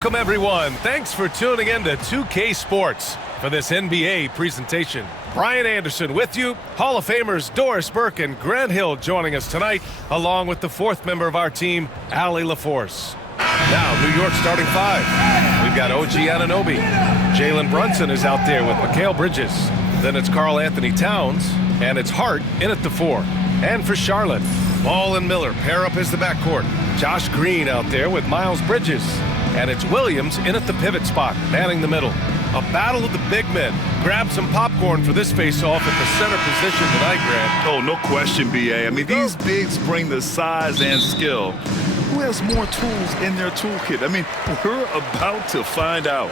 Welcome, everyone. Thanks for tuning in to 2K Sports for this NBA presentation. Brian Anderson with you. Hall of Famers Doris Burke and Grant Hill joining us tonight, along with the fourth member of our team, Allie LaForce. Now, New York starting five. We've got OG Anunoby. Jalen Brunson is out there with Mikal Bridges. Then it's Karl Anthony Towns, and it's Hart in at the four. And for Charlotte, Ball and Miller pair up as the backcourt. Josh Green out there with Miles Bridges. And it's Williams in at the pivot spot, manning the middle. A battle of the big men. Grab some popcorn for this face-off at the center position tonight, Grant. Oh, no question, B.A. I mean, these bigs bring the size and skill. Who has more tools in their toolkit? I mean, we're about to find out.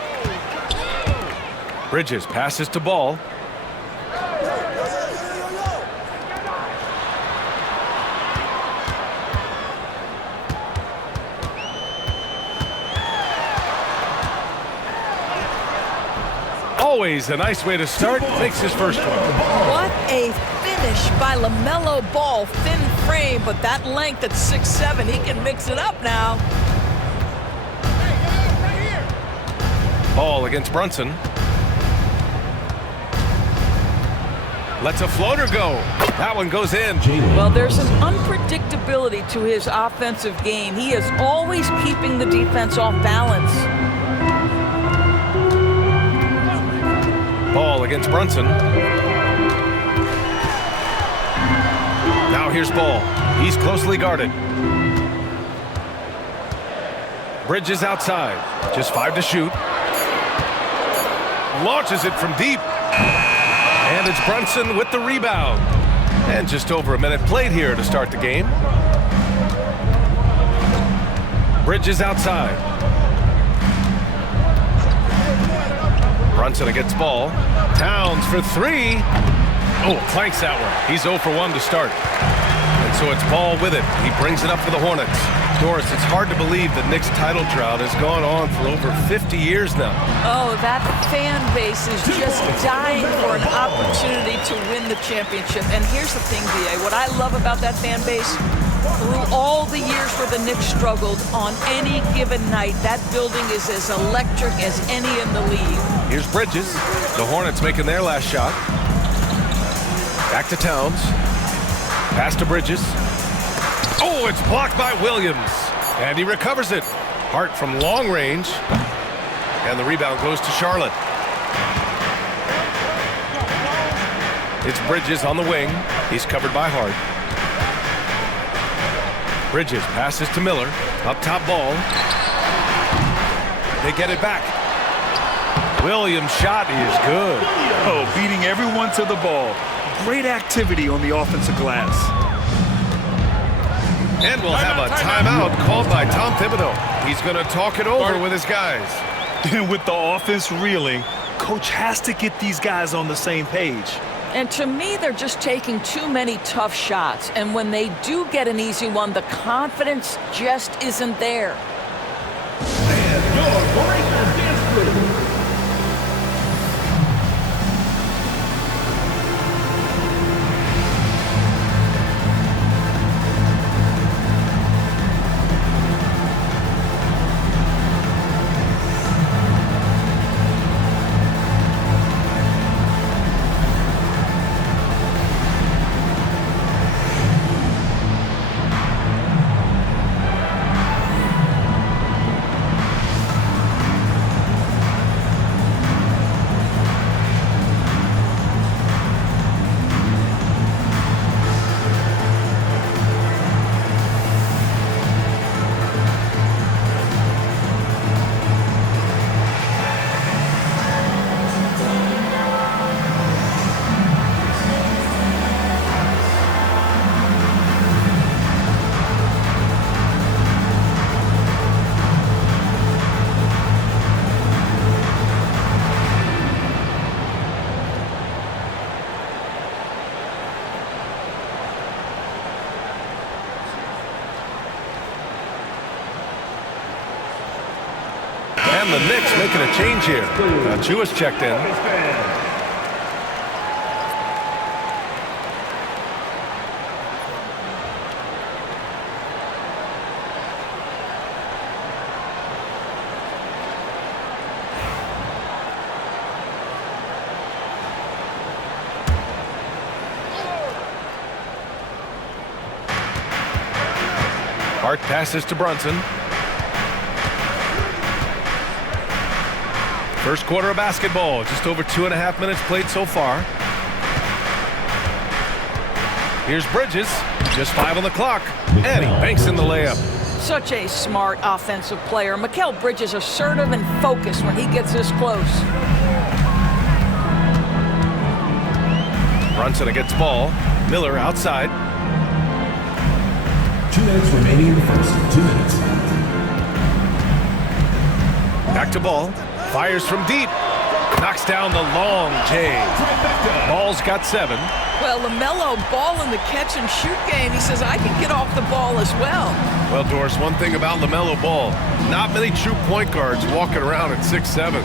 Bridges passes to Ball. Always a nice way to start. Makes his first one. What a finish by LaMelo Ball. Thin frame, but that length at 6'7", he can mix it up now. Ball against Brunson. Lets a floater go. That one goes in. Well, there's an unpredictability to his offensive game. He is always keeping the defense off balance. Ball against Brunson. Now here's Ball. He's closely guarded. Bridges outside. Just 5 to shoot. Launches it from deep. And it's Brunson with the rebound. And just over a minute played here to start the game. Bridges outside. Brunson against Ball. Towns for three. Oh, clanks that one. He's 0 for 1 to start. And so it's Ball with it. He brings it up for the Hornets. Doris, it's hard to believe the Knicks title drought has gone on for over 50 years now. Oh, that fan base is just dying for an opportunity to win the championship. And here's the thing, B.A. What I love about that fan base, through all the years where the Knicks struggled, on any given night, that building is as electric as any in the league. Here's Bridges. The Hornets making their last shot. Back to Towns. Pass to Bridges. Oh, it's blocked by Williams. And he recovers it. Hart from long range. And the rebound goes to Charlotte. It's Bridges on the wing. He's covered by Hart. Bridges passes to Miller. Up top Ball. They get it back. Williams' shot is good. Oh, beating everyone to the ball. Great activity on the offensive glass. And we'll have a timeout called by Tom Thibodeau. He's going to talk it over with his guys. And with the offense reeling, coach has to get these guys on the same page. And to me, they're just taking too many tough shots. And when they do get an easy one, the confidence just isn't there. And your Breaker dance crew. And the Knicks making a change here. Jewish checked in. Hart passes to Brunson. First quarter of basketball, just over 2.5 minutes played so far. Here's Bridges, just 5 on the clock, and he banks in the layup. Such a smart offensive player. Mikal Bridges assertive and focused when he gets this close. Brunson against ball. Miller outside. 2 minutes remaining in the first. 2 minutes. Back to ball. Fires from deep. Knocks down the long J. Ball's got 7. Well, LaMelo Ball in the catch-and-shoot game. He says, I can get off the ball as well. Well, Doris, one thing about LaMelo Ball, not many true point guards walking around at 6'7".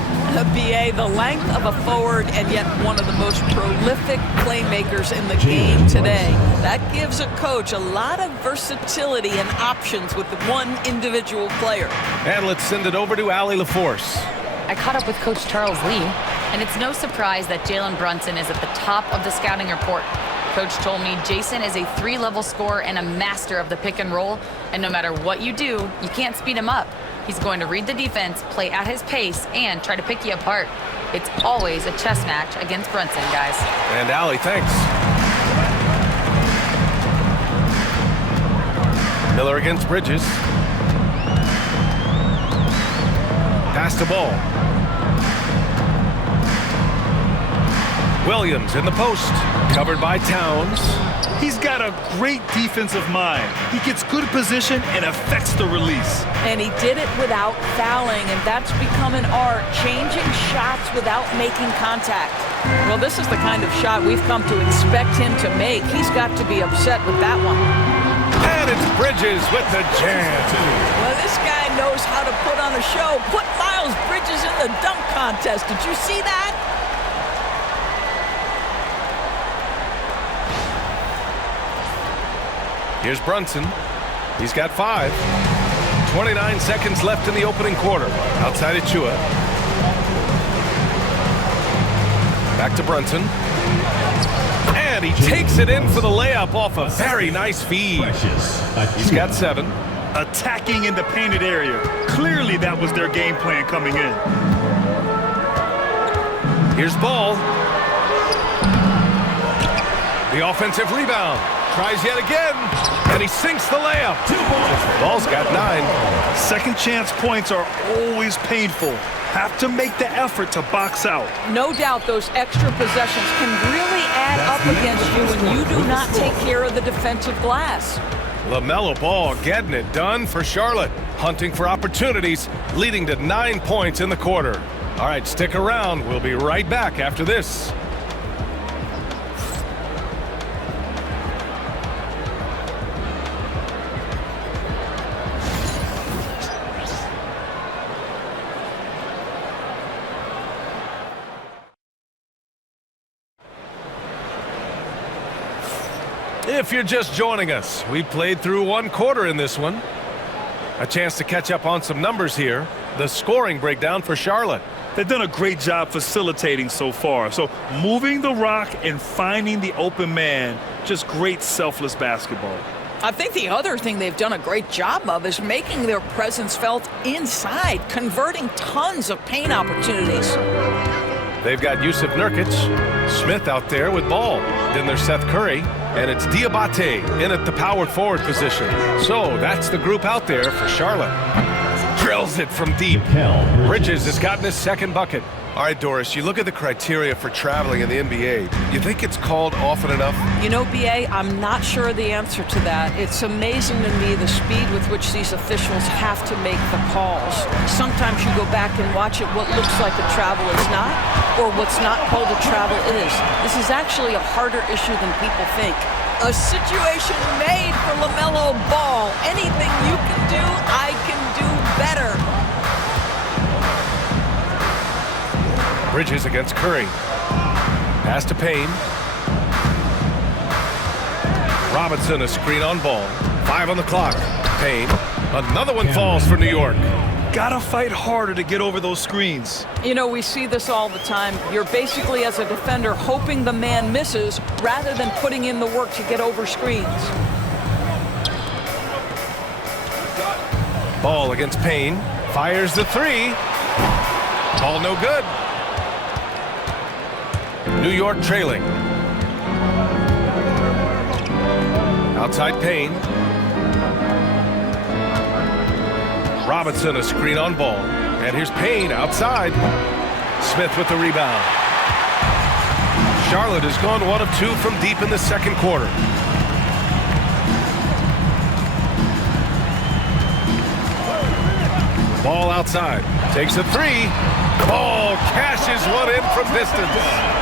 BA, the length of a forward and yet one of the most prolific playmakers in the game today. That gives a coach a lot of versatility and options with one individual player. And let's send it over to Allie LaForce. I caught up with Coach Charles Lee, and it's no surprise that Jalen Brunson is at the top of the scouting report. Coach told me Jason is a 3-level scorer and a master of the pick and roll, and no matter what you do, you can't speed him up. He's going to read the defense, play at his pace, and try to pick you apart. It's always a chess match against Brunson, guys. And Allie, thanks. Miller against Bridges. Pass the ball. Williams in the post, covered by Towns. He's got a great defensive mind. He gets good position and affects the release. And he did it without fouling, and that's become an art, changing shots without making contact. Well, this is the kind of shot we've come to expect him to make. He's got to be upset with that one. And it's Bridges with the jam. Well, this guy knows how to put on a show. Put Miles Bridges in the dunk contest. Did you see that? Here's Brunson. He's got 5. 29 seconds left in the opening quarter. Outside Achua. Back to Brunson. And he takes it in for the layup off a very nice feed. He's got 7. Attacking in the painted area. Clearly that was their game plan coming in. Here's Ball. The offensive rebound. Tries yet again, and he sinks the layup. Ball's got 9. Second chance points are always painful. Have to make the effort to box out. No doubt those extra possessions can really add up against you when you do not take care of the defensive glass. LaMelo Ball getting it done for Charlotte. Hunting for opportunities, leading to 9 points in the quarter. All right, stick around. We'll be right back after this. If you're just joining us, we played through 1 quarter in this one. A chance to catch up on some numbers here. The scoring breakdown for Charlotte. They've done a great job facilitating so far. So moving the rock and finding the open man, just great selfless basketball. I think the other thing they've done a great job of is making their presence felt inside, converting tons of paint opportunities. They've got Yusuf Nurkic, Smith out there with Ball. Then there's Seth Curry, and it's Diabate in at the power forward position. So that's the group out there for Charlotte. Drills it from deep. Bridges has gotten his 2nd bucket. All right, Doris, you look at the criteria for traveling in the NBA. You think it's called often enough? You know, BA, I'm not sure the answer to that. It's amazing to me the speed with which these officials have to make the calls. Sometimes you go back and watch it, what looks like a travel is not, or what's not called a travel is. This is actually a harder issue than people think. A situation made for LaMelo Ball. Anything you can do, I can do better. Bridges against Curry. Pass to Payne. Robinson, a screen on Ball. 5 on the clock. Payne. Another one falls for New York. Gotta fight harder to get over those screens. You know, we see this all the time. You're basically, as a defender, hoping the man misses rather than putting in the work to get over screens. Ball against Payne. Fires the three. Ball no good. New York trailing. Outside Payne. Robinson a screen on ball. And here's Payne outside. Smith with the rebound. Charlotte has gone 1 of 2 from deep in the second quarter. Ball outside. Takes a three. Ball cashes one in from distance.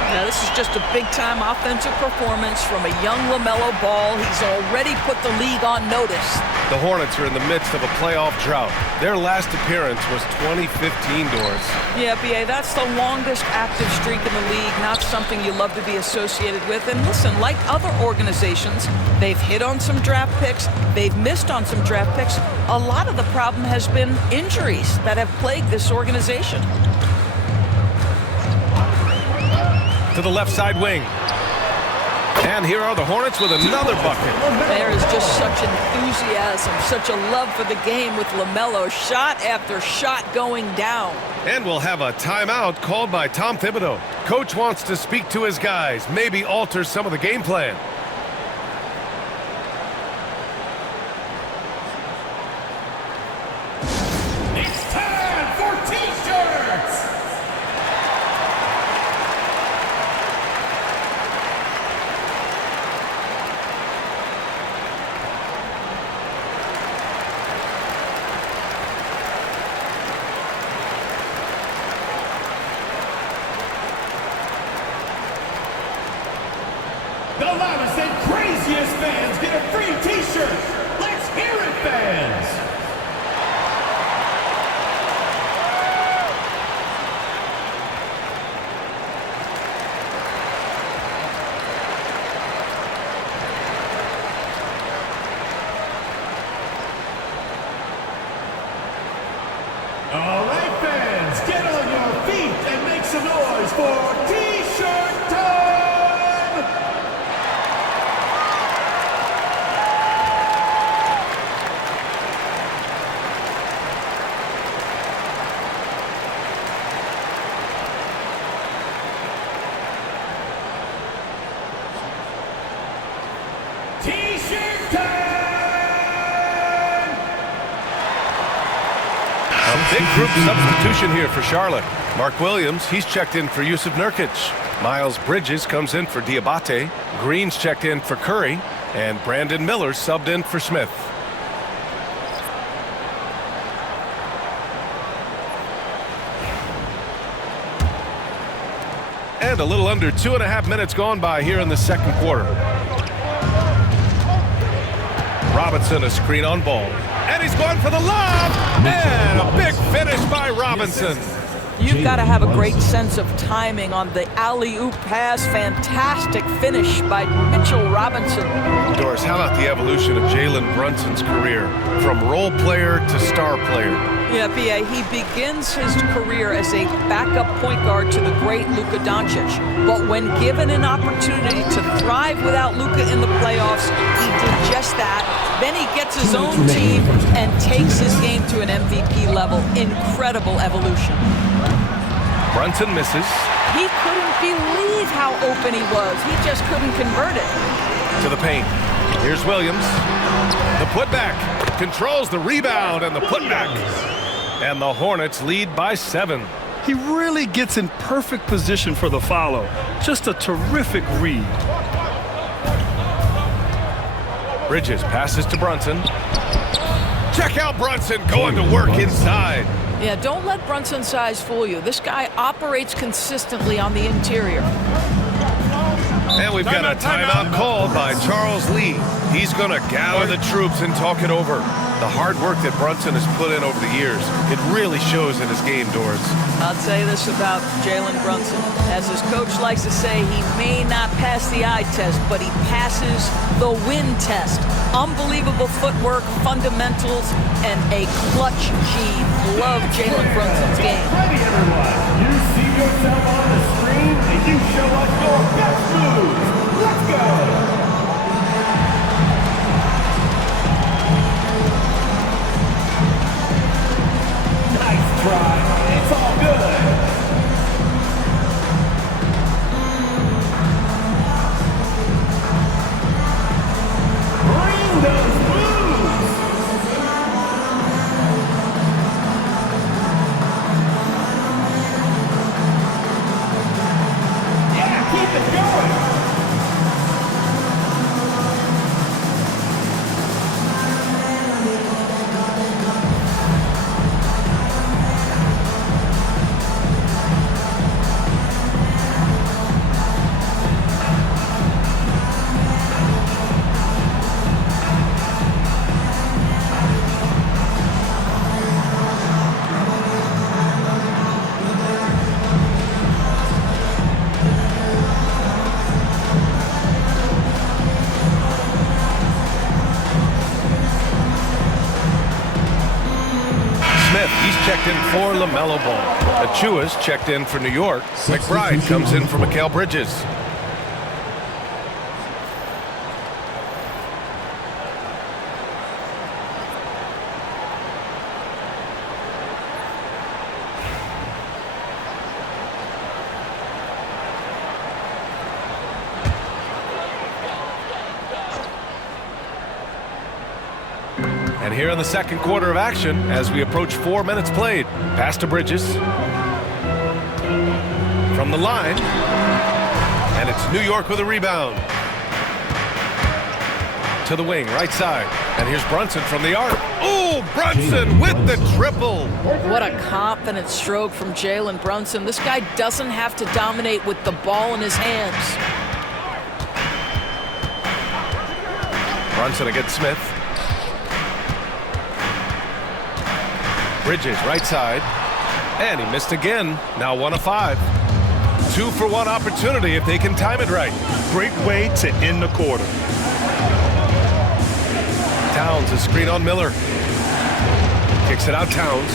Now, this is just a big-time offensive performance from a young LaMelo Ball. He's already put the league on notice. The Hornets are in the midst of a playoff drought. Their last appearance was 2015, Doris. Yeah, B.A., that's the longest active streak in the league, not something you love to be associated with. And listen, like other organizations, they've hit on some draft picks, they've missed on some draft picks. A lot of the problem has been injuries that have plagued this organization. To the left side wing. And here are the Hornets with another bucket. There is just such enthusiasm, such a love for the game with LaMelo. Shot after shot going down. And we'll have a timeout called by Tom Thibodeau. Coach wants to speak to his guys, maybe alter some of the game plan. It's time for T-shirts! The loudest and craziest fans get a free T-shirt. Let's hear it, fans! All right, fans, get on your feet and make some noise for T-shirt time! T-shirt time! A big group substitution here for Charlotte. Mark Williams, he's checked in for Yusuf Nurkic. Miles Bridges comes in for Diabate. Green's checked in for Curry. And Brandon Miller subbed in for Smith. And a little under 2.5 minutes gone by here in the second quarter. Robinson a screen on ball. And he's going for the lob. And a big finish by Robinson. You've got to have a great sense of timing on the alley-oop pass. Fantastic finish by Mitchell Robinson. Doris, how about the evolution of Jalen Brunson's career from role player to star player? Yeah, B.A., he begins his career as a backup point guard to the great Luka Doncic. But when given an opportunity to thrive without Luka in the playoffs, he did just that. Then he gets his own team and takes his game to an MVP level. Incredible evolution. Brunson misses. He couldn't believe how open he was. He just couldn't convert it. To the paint. Here's Williams. The putback. Controls the rebound and the putback. And the Hornets lead by 7. He really gets in perfect position for the follow. Just a terrific read. Bridges passes to Brunson. Check out Brunson going to work inside. Yeah, don't let Brunson's size fool you. This guy operates consistently on the interior. And we've got a timeout called by Charles Lee. He's going to gather the troops and talk it over. The hard work that Brunson has put in over the years, it really shows in his game, Doris. I'll say this about Jalen Brunson. As his coach likes to say, he may not pass the eye test, but he passes the win test. Unbelievable footwork, fundamentals, and a clutch gene. Love Jalen Brunson's game. Ready, everyone. You see yourself on the screen and you show us your best moves. Let's go. LaMelo Ball. Achua's checked in for New York. McBride comes in for Mikal Bridges. And here in the second quarter of action, as we approach 4 minutes played, pass to Bridges. From the line. And it's New York with a rebound. To the wing, right side. And here's Brunson from the arc. Oh, Brunson with the triple. What a confident stroke from Jalen Brunson. This guy doesn't have to dominate with the ball in his hands. Brunson against Smith. Bridges, right side. And he missed again. Now 1 of 5. 2-for-1 opportunity if they can time it right. Great way to end the quarter. Towns, a screen on Miller. Kicks it out, Towns.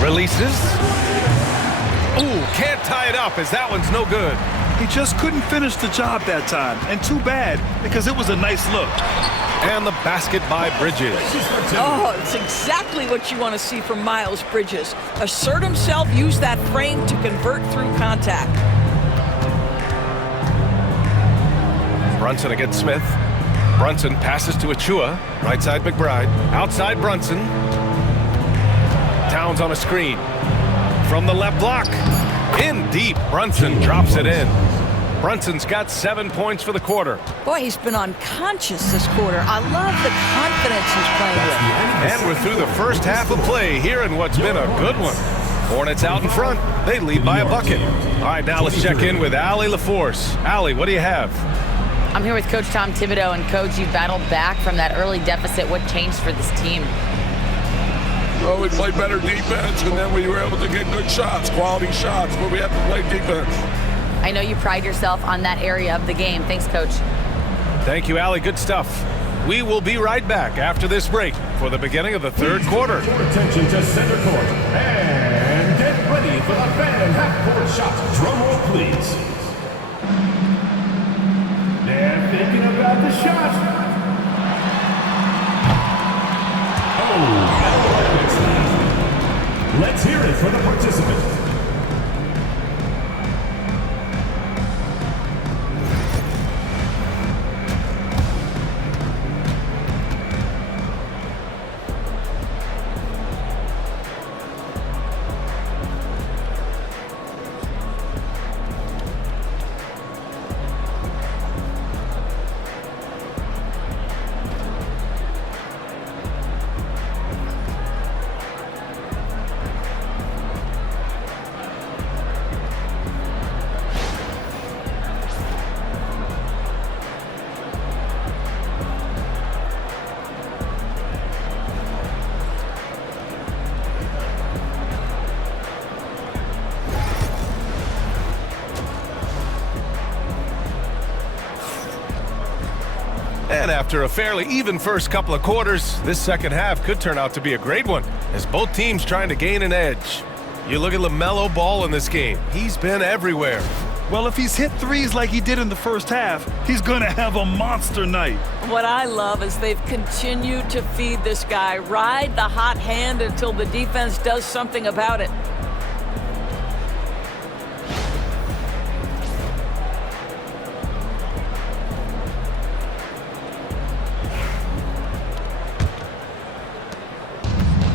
Releases. Ooh, can't tie it up as that one's no good. He just couldn't finish the job that time. And too bad, because it was a nice look. And the basket by Bridges. Oh, it's exactly what you want to see from Miles Bridges. Assert himself, use that frame to convert through contact. Brunson against Smith. Brunson passes to Achua. Right side McBride. Outside Brunson. Towns on a screen. From the left block. In deep. Brunson drops it in. Brunson's got 7 points for the quarter. Boy, he's been unconscious this quarter. I love the confidence he's playing with. And we're through the first half of play here in what's been a good one. Hornets out in front. They lead by a bucket. All right, now let's check in with Allie LaForce. Allie, what do you have? I'm here with Coach Tom Thibodeau, and Coach, you battled back from that early deficit. What changed for this team? Well, we played better defense, and then we were able to get good shots, quality shots, but we have to play defense. I know you pride yourself on that area of the game. Thanks, Coach. Thank you, Allie. Good stuff. We will be right back after this break for the beginning of the third quarter. Attention to center court. And get ready for the fan half-court shot. Drum roll, please. They're thinking about the shot. Oh, let's hear it for the participant. And after a fairly even first couple of quarters, this second half could turn out to be a great one as both teams trying to gain an edge. You look at LaMelo Ball in this game. He's been everywhere. Well, if he's hit threes like he did in the first half, he's going to have a monster night. What I love is they've continued to feed this guy. Ride the hot hand until the defense does something about it.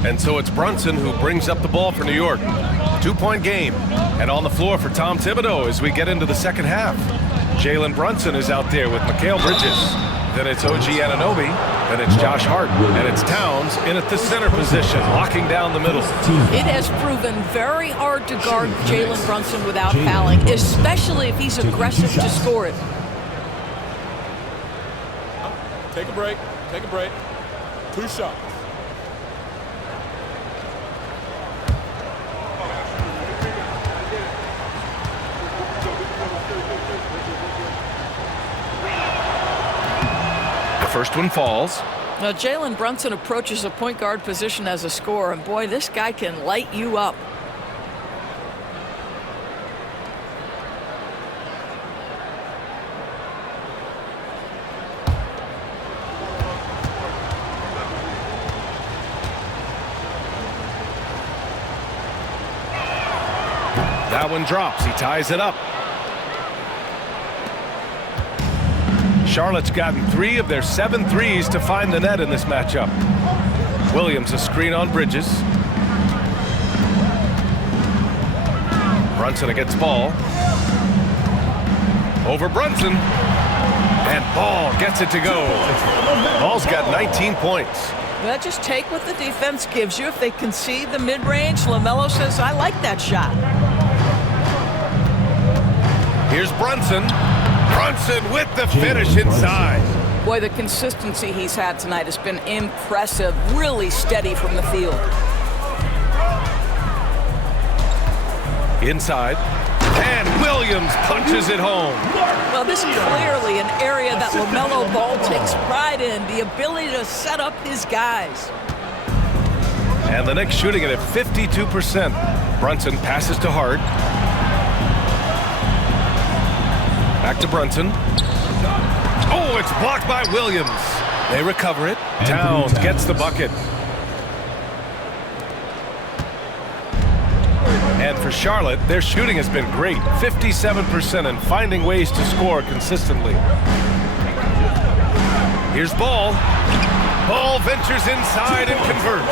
And so it's Brunson who brings up the ball for New York. 2-point game. And on the floor for Tom Thibodeau as we get into the second half. Jalen Brunson is out there with Mikal Bridges. Then it's OG Anunoby. Then it's Josh Hart. And it's Towns in at the center position, locking down the middle. It has proven very hard to guard Jalen Brunson without fouling, especially if he's aggressive to score it. Take a break. Take a break. 2 shots. First one falls. Now, Jalen Brunson approaches a point guard position as a scorer, and boy, this guy can light you up. That one drops. He ties it up. Charlotte's gotten 3 of their 7 threes to find the net in this matchup. Williams a screen on Bridges. Brunson against Ball. Over Brunson. And Ball gets it to go. Ball's got 19 points. Well, just take what the defense gives you. If they concede the mid-range, LaMelo says, I like that shot. Here's Brunson. Brunson with the finish inside. Boy, the consistency he's had tonight has been impressive. Really steady from the field. Inside. And Williams punches it home. Well, this is clearly an area that LaMelo Ball takes pride in, the ability to set up his guys. And the Knicks shooting it at 52%. Brunson passes to Hart. Back to Brunson. Oh, it's blocked by Williams. They recover it. Towns gets the bucket. And for Charlotte, their shooting has been great. 57% and finding ways to score consistently. Here's Ball. Ball ventures inside and converts.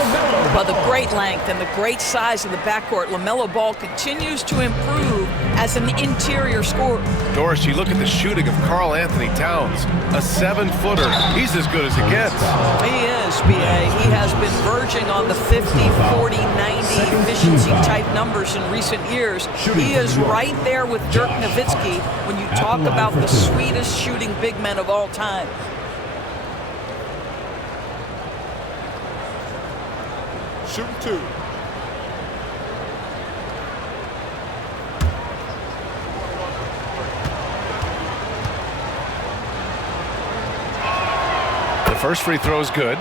Well, the great length and the great size of the backcourt, LaMelo Ball continues to improve as an interior scorer. Doris, you look at the shooting of Karl Anthony Towns, a 7-footer. He's as good as it gets. He is, B.A. He has been verging on the 50, 40, 90 efficiency type numbers in recent years. He is right there with Dirk Nowitzki when you talk about the sweetest shooting big men of all time. Shooting 2. The first free throw is good.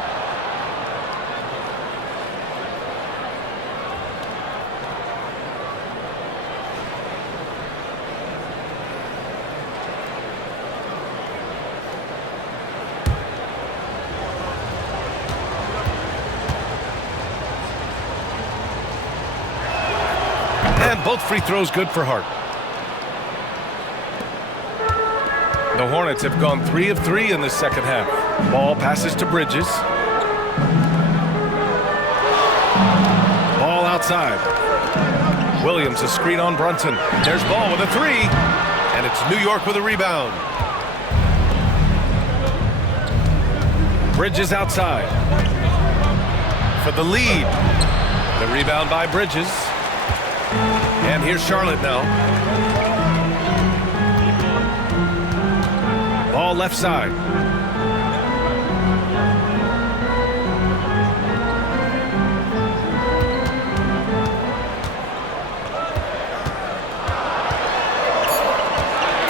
And both free throws good for Hart. The Hornets have gone 3 of 3 in the second half. Ball passes to Bridges. Ball outside. Williams a screen on Brunson. There's Ball with a 3. And it's New York with a rebound. Bridges outside. For the lead. The rebound by Bridges. And here's Charlotte now. Ball left side.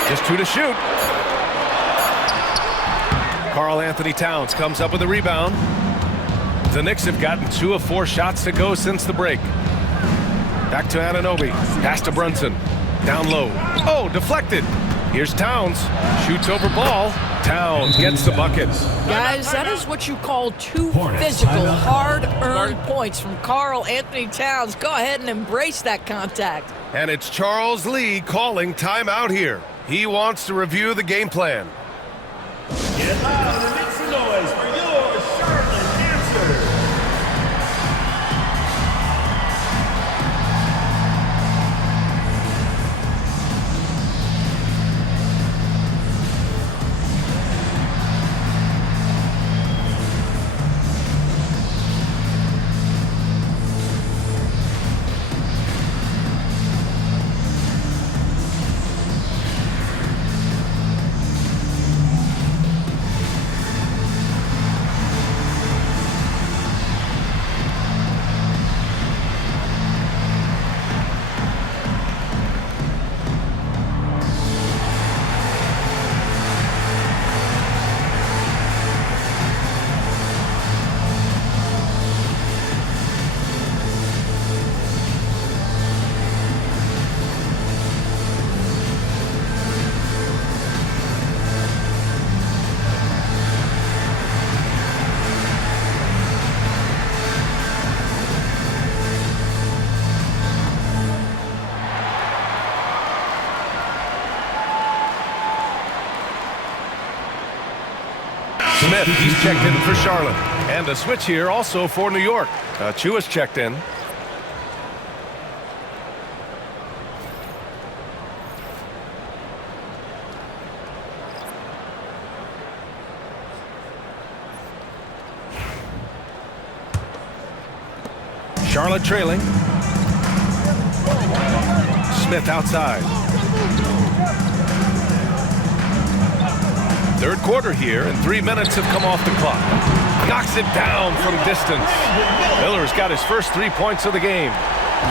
Just 2 to shoot. Karl Anthony Towns comes up with a rebound. The Knicks have gotten 2 of 4 shots to go since the break. Back to Anunoby. Pass to Brunson. Down low. Oh, deflected. Here's Towns. Shoots over Ball. Towns gets the bucket. Guys, that is what you call 2 physical, hard-earned points from Karl Anthony Towns. Go ahead and embrace that contact. And it's Charles Lee calling timeout here. He wants to review the game plan. Get loud and make some noise for your Charlotte answer. Smith, he's checked in for Charlotte. And a switch here also for New York. Chua's checked in. Charlotte trailing. Smith outside. Third quarter here, and 3 minutes have come off the clock. Knocks it down from distance. Miller's got his first 3 points of the game.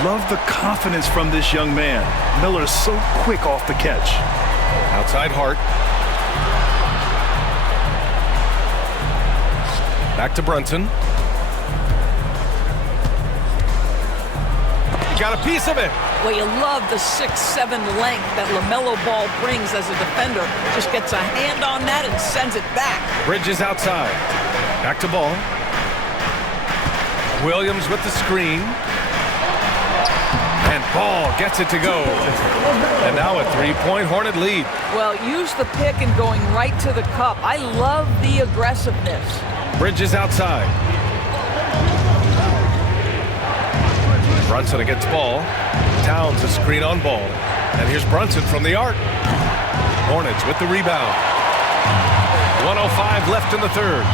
Love the confidence from this young man. Miller's so quick off the catch. Outside Hart. Back to Brunson. Got a piece of it. Well, you love the 6'7" length that LaMelo Ball brings as a defender. Just gets a hand on that and sends it back. Bridges outside. Back to Ball. Williams with the screen. And Ball gets it to go. And now a 3-point Hornet lead. Well, use the pick and going right to the cup. I love the aggressiveness. Bridges outside. Brunson against Ball. Towns a screen on Ball. And here's Brunson from the arc. Hornets with the rebound. 1:05 left in the third.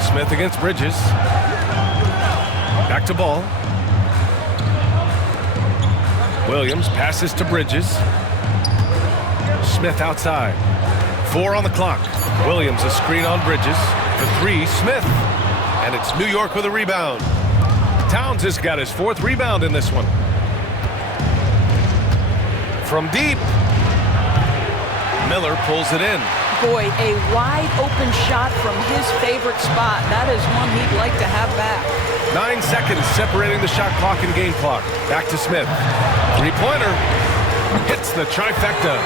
Smith against Bridges. Back to Ball. Williams passes to Bridges. Smith outside. 4 on the clock. Williams a screen on Bridges. For 3, Smith. And it's New York with a rebound. Towns has got his 4th rebound in this one. From deep. Miller pulls it in. Boy, a wide open shot from his favorite spot. That is one he'd like to have back. 9 seconds separating the shot clock and game clock. Back to Smith. 3-pointer. Hits the trifecta.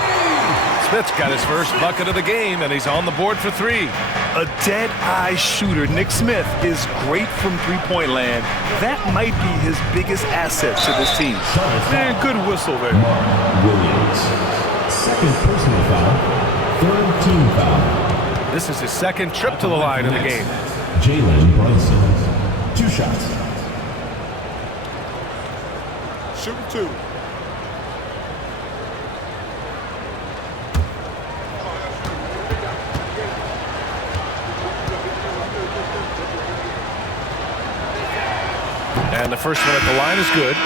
Smith's got his first bucket of the game, and he's on the board for 3. A dead-eye shooter. Nick Smith is great from three-point land. That might be his biggest asset to this team. Man, good whistle there. Williams. Second personal foul. Third team foul. This is his second trip to the line in the game. Jalen Brunson. 2 shots. Shoot 2. And the first one at the line is good.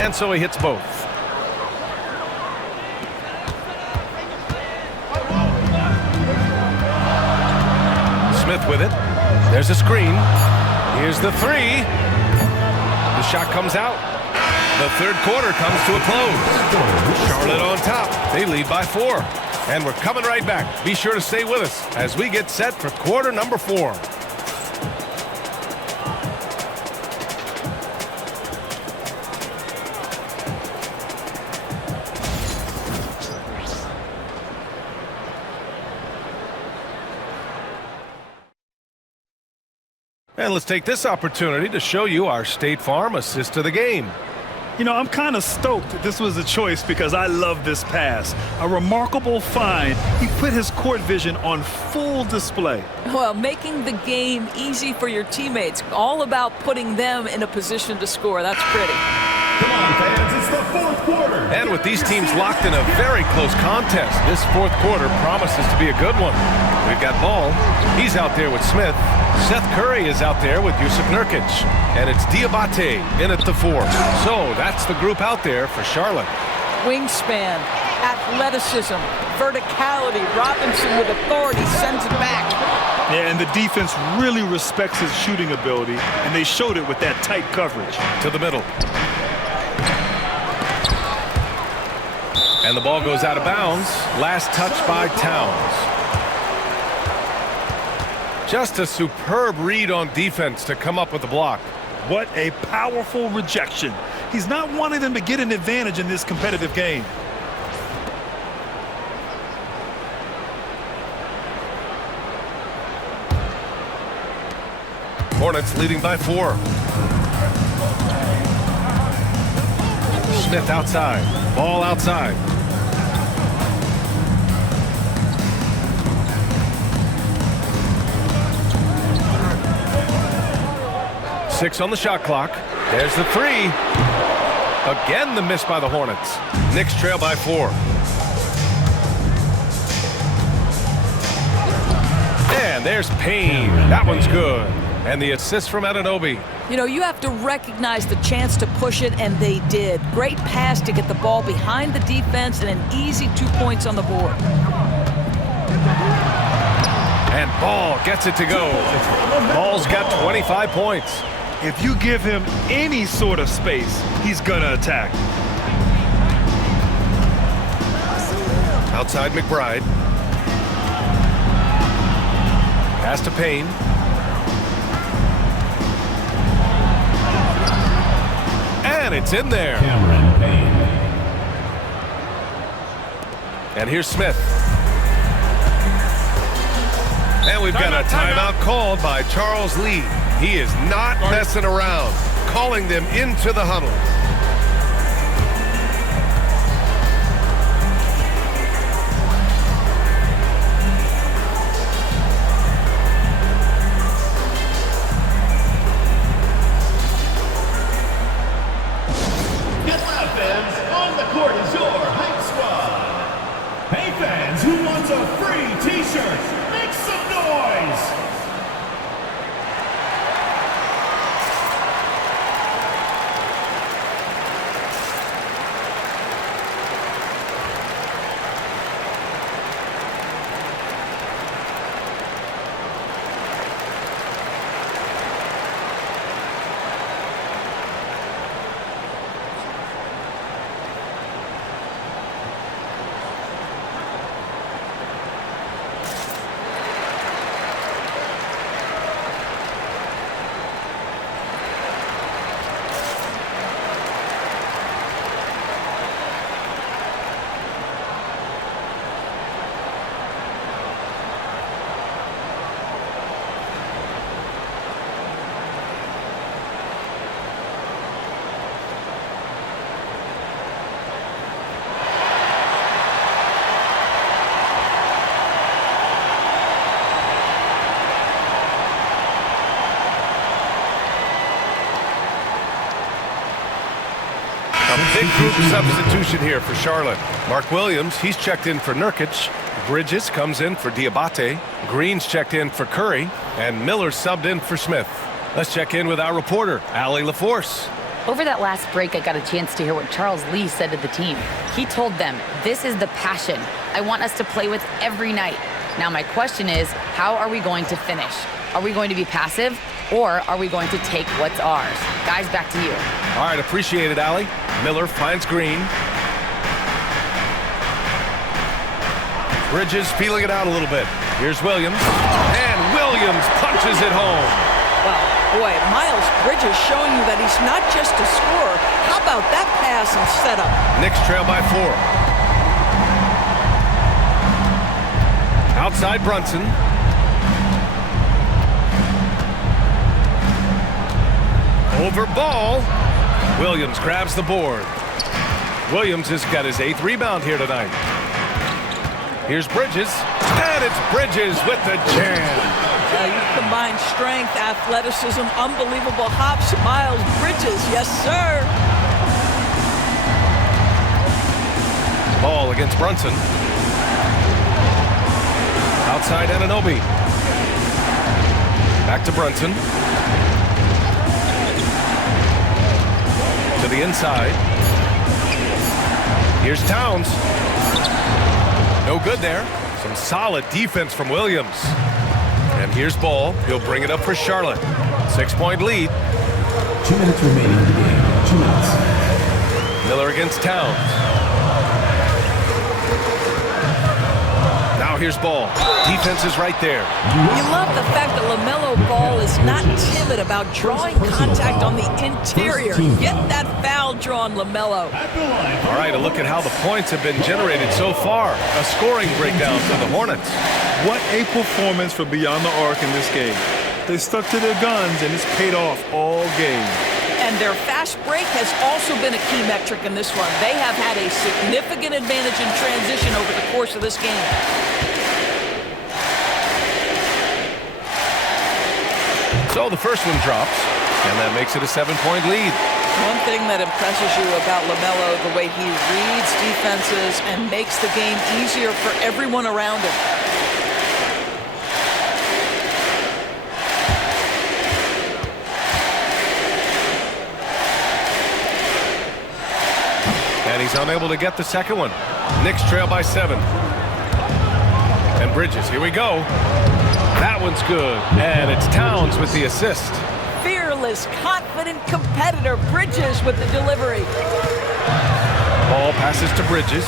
And so he hits both. Smith with it. There's a screen. Here's the 3. The shot comes out. The third quarter comes to a close. Charlotte on top. They lead by 4. And we're coming right back. Be sure to stay with us as we get set for quarter number 4. And let's take this opportunity to show you our State Farm assist of the game. You know, I'm kind of stoked that this was a choice because I love this pass. A remarkable find. He put his court vision on full display. Well, making the game easy for your teammates. All about putting them in a position to score. That's pretty. Come on, fans. It's the 4th quarter. And with these teams locked in a very close contest, this 4th quarter promises to be a good one. We've got Ball. He's out there with Smith. Seth Curry is out there with Yusuf Nurkic. And it's Diabate in at the 4. So that's the group out there for Charlotte. Wingspan, athleticism, verticality. Robinson with authority sends it back. Yeah, and the defense really respects his shooting ability, and they showed it with that tight coverage. To the middle. And the ball goes out of bounds. Last touch by Towns. Just a superb read on defense to come up with the block. What a powerful rejection. He's not wanting them to get an advantage in this competitive game. Hornets leading by 4. Smith outside. Ball outside. Six on the shot clock. There's the three. Again, the miss by the Hornets. Knicks trail by 4. And there's Payne. That one's good. And the assist from Anunoby. You know, you have to recognize the chance to push it, and they did. Great pass to get the ball behind the defense and an easy 2 points on the board. And Ball gets it to go. Ball's got 25 points. If you give him any sort of space, he's going to attack. Outside McBride. Pass to Payne. And it's in there. And here's Smith. And we've got a timeout called by Charles Lee. He is not messing around, calling them into the huddle. Get loud, fans. On the court is your hype squad. Hey, fans, who wants a free T-shirt? Make some noise. Big group substitution here for Charlotte. Mark Williams, he's checked in for Nurkic. Bridges comes in for Diabate. Green's checked in for Curry. And Miller subbed in for Smith. Let's check in with our reporter, Allie LaForce. Over that last break, I got a chance to hear what Charles Lee said to the team. He told them, "This is the passion I want us to play with every night." Now my question is, how are we going to finish? Are we going to be passive, or are we going to take what's ours? Guys, back to you. All right, appreciate it, Allie. Miller finds Green. Bridges feeling it out a little bit. Here's Williams. And Williams punches it home. Well, boy, Miles Bridges showing you that he's not just a scorer. How about that pass and setup? Knicks trail by 4. Outside Brunson. Over Ball. Williams grabs the board. Williams has got his 8th rebound here tonight. Here's Bridges. And it's Bridges with the jam. You combine strength, athleticism, unbelievable hops. Miles Bridges, yes, sir. Ball against Brunson. Outside Anunoby. Back to Brunson. To the inside. Here's Towns. No good there. Some solid defense from Williams. And here's Ball. He'll bring it up for Charlotte. 6-point lead. 2 minutes remaining in the game. 2 minutes. Miller against Towns. Now here's Ball. Defense is right there. You love the fact that LaMelo Ball is not timid about drawing contact on the interior. Get that foul drawn, LaMelo. All right, a look at how the points have been generated so far. A scoring breakdown for the Hornets. What a performance for Beyond the Arc in this game. They stuck to their guns, and it's paid off all game. And their fast break has also been a key metric in this one. They have had a significant advantage in transition over the course of this game. So the first one drops, and that makes it a 7-point lead. One thing that impresses you about LaMelo, the way he reads defenses and makes the game easier for everyone around him. And he's unable to get the second one. Knicks trail by 7. And Bridges, here we go. That one's good. And it's Towns with the assist. Fearless, confident competitor. Bridges with the delivery. Ball passes to Bridges.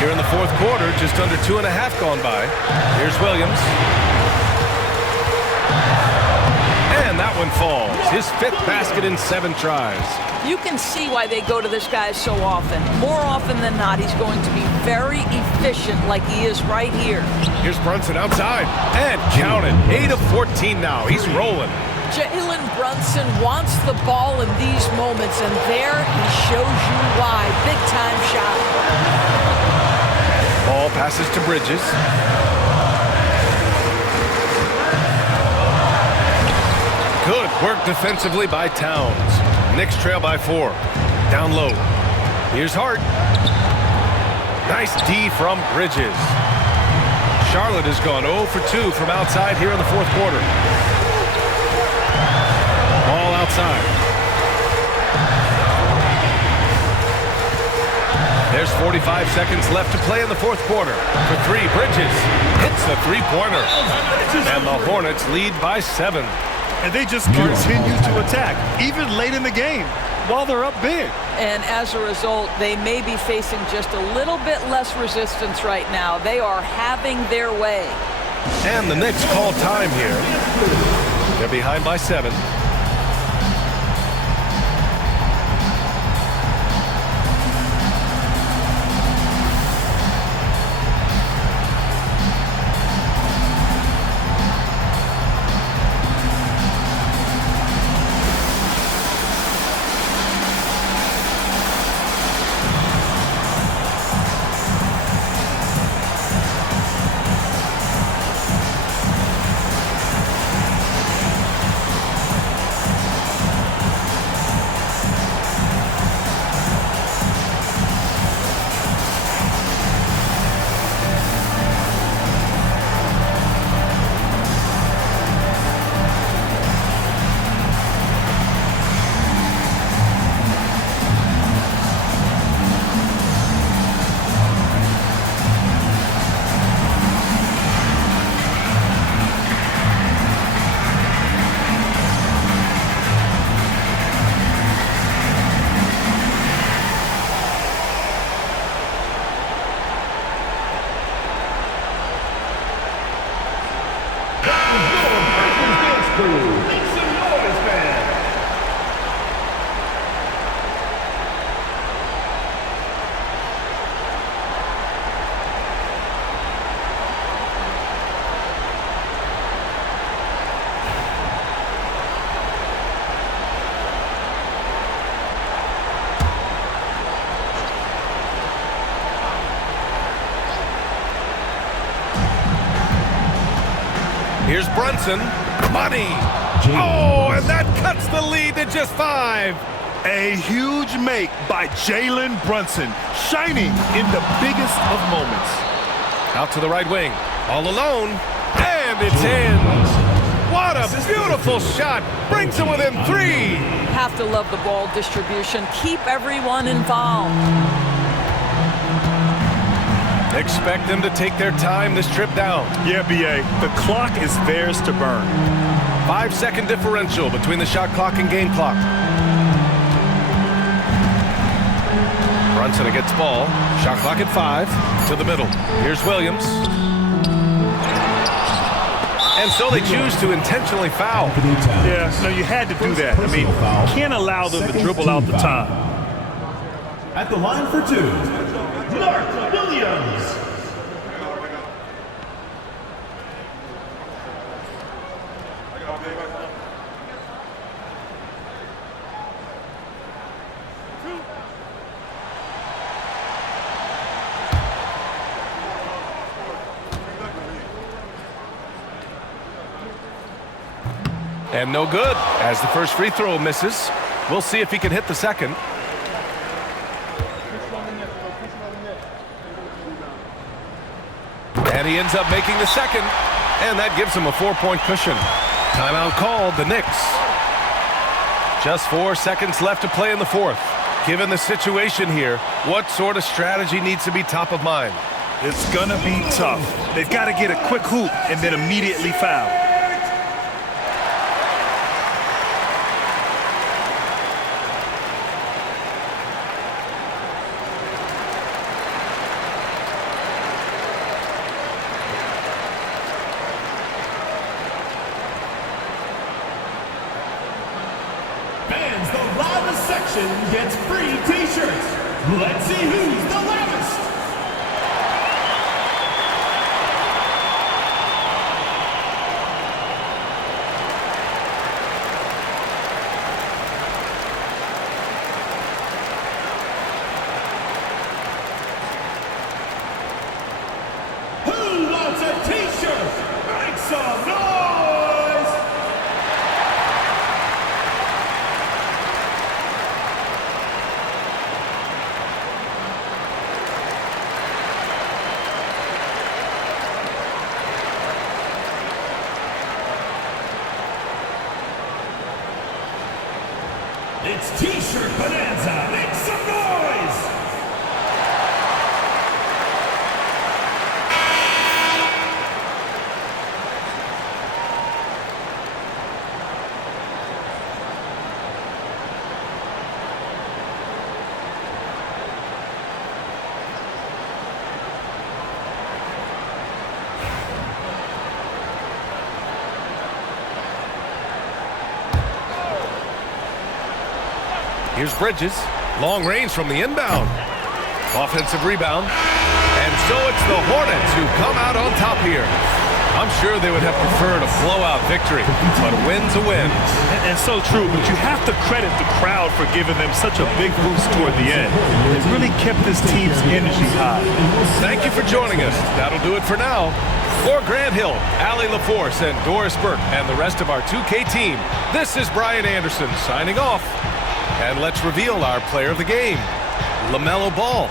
Here in the fourth quarter, just under 2.5 gone by. Here's Williams. And that one falls. His 5th basket in 7 tries. You can see why they go to this guy so often. More often than not, he's going to be very efficient like he is right here. Here's Brunson outside. And count it. 8 of 14 now. He's rolling. Jalen Brunson wants the ball in these moments, and there he shows you why. Big-time shot. Ball passes to Bridges. Good work defensively by Towns. Knicks trail by 4. Down low. Here's Hart. Nice D from Bridges. Charlotte has gone 0 for 2 from outside here in the fourth quarter. Ball outside. There's 45 seconds left to play in the fourth quarter. For 3, Bridges hits the three-pointer. And the Hornets lead by 7. And they just continue to attack, even late in the game, while they're up big. And as a result, they may be facing just a little bit less resistance right now. They are having their way. And the Knicks call time here. They're behind by 7. Here's Brunson. Money. Oh, and that cuts the lead to just 5. A huge make by Jalen Brunson, shining in the biggest of moments. Out to the right wing. All alone. And it's in. What a beautiful shot. Brings them within 3. Have to love the ball distribution. Keep everyone involved. Expect them to take their time this trip down. Yeah, B.A., the clock is theirs to burn. 5-second differential between the shot clock and game clock. Brunson against ball. Shot clock at 5. To the middle. Here's Williams. And so they choose to intentionally foul. Yeah, no, you had to do that. I mean, you can't allow them to dribble out the time. At the line for 2, Mark Williams. And no good, as the first free throw misses. We'll see if he can hit the second. And he ends up making the second, and that gives him a 4-point cushion. Timeout called, the Knicks. Just 4 seconds left to play in the fourth. Given the situation here, what sort of strategy needs to be top of mind? It's gonna be tough. They've got to get a quick hoop and then immediately foul. Fans, the loudest section gets free t-shirts. Let's see who's the loudest. Who wants a t-shirt? Make some noise! It's T-shirt Bonanza. Make some noise! Here's Bridges. Long range from the inbound. Offensive rebound. And so it's the Hornets who come out on top here. I'm sure they would have preferred a blowout victory, but a win's a win. And so true, but you have to credit the crowd for giving them such a big boost toward the end. It really kept this team's energy high. Thank you for joining us. That'll do it for now. For Grant Hill, Allie LaForce, and Doris Burke, and the rest of our 2K team, this is Brian Anderson signing off. And let's reveal our player of the game, LaMelo Ball.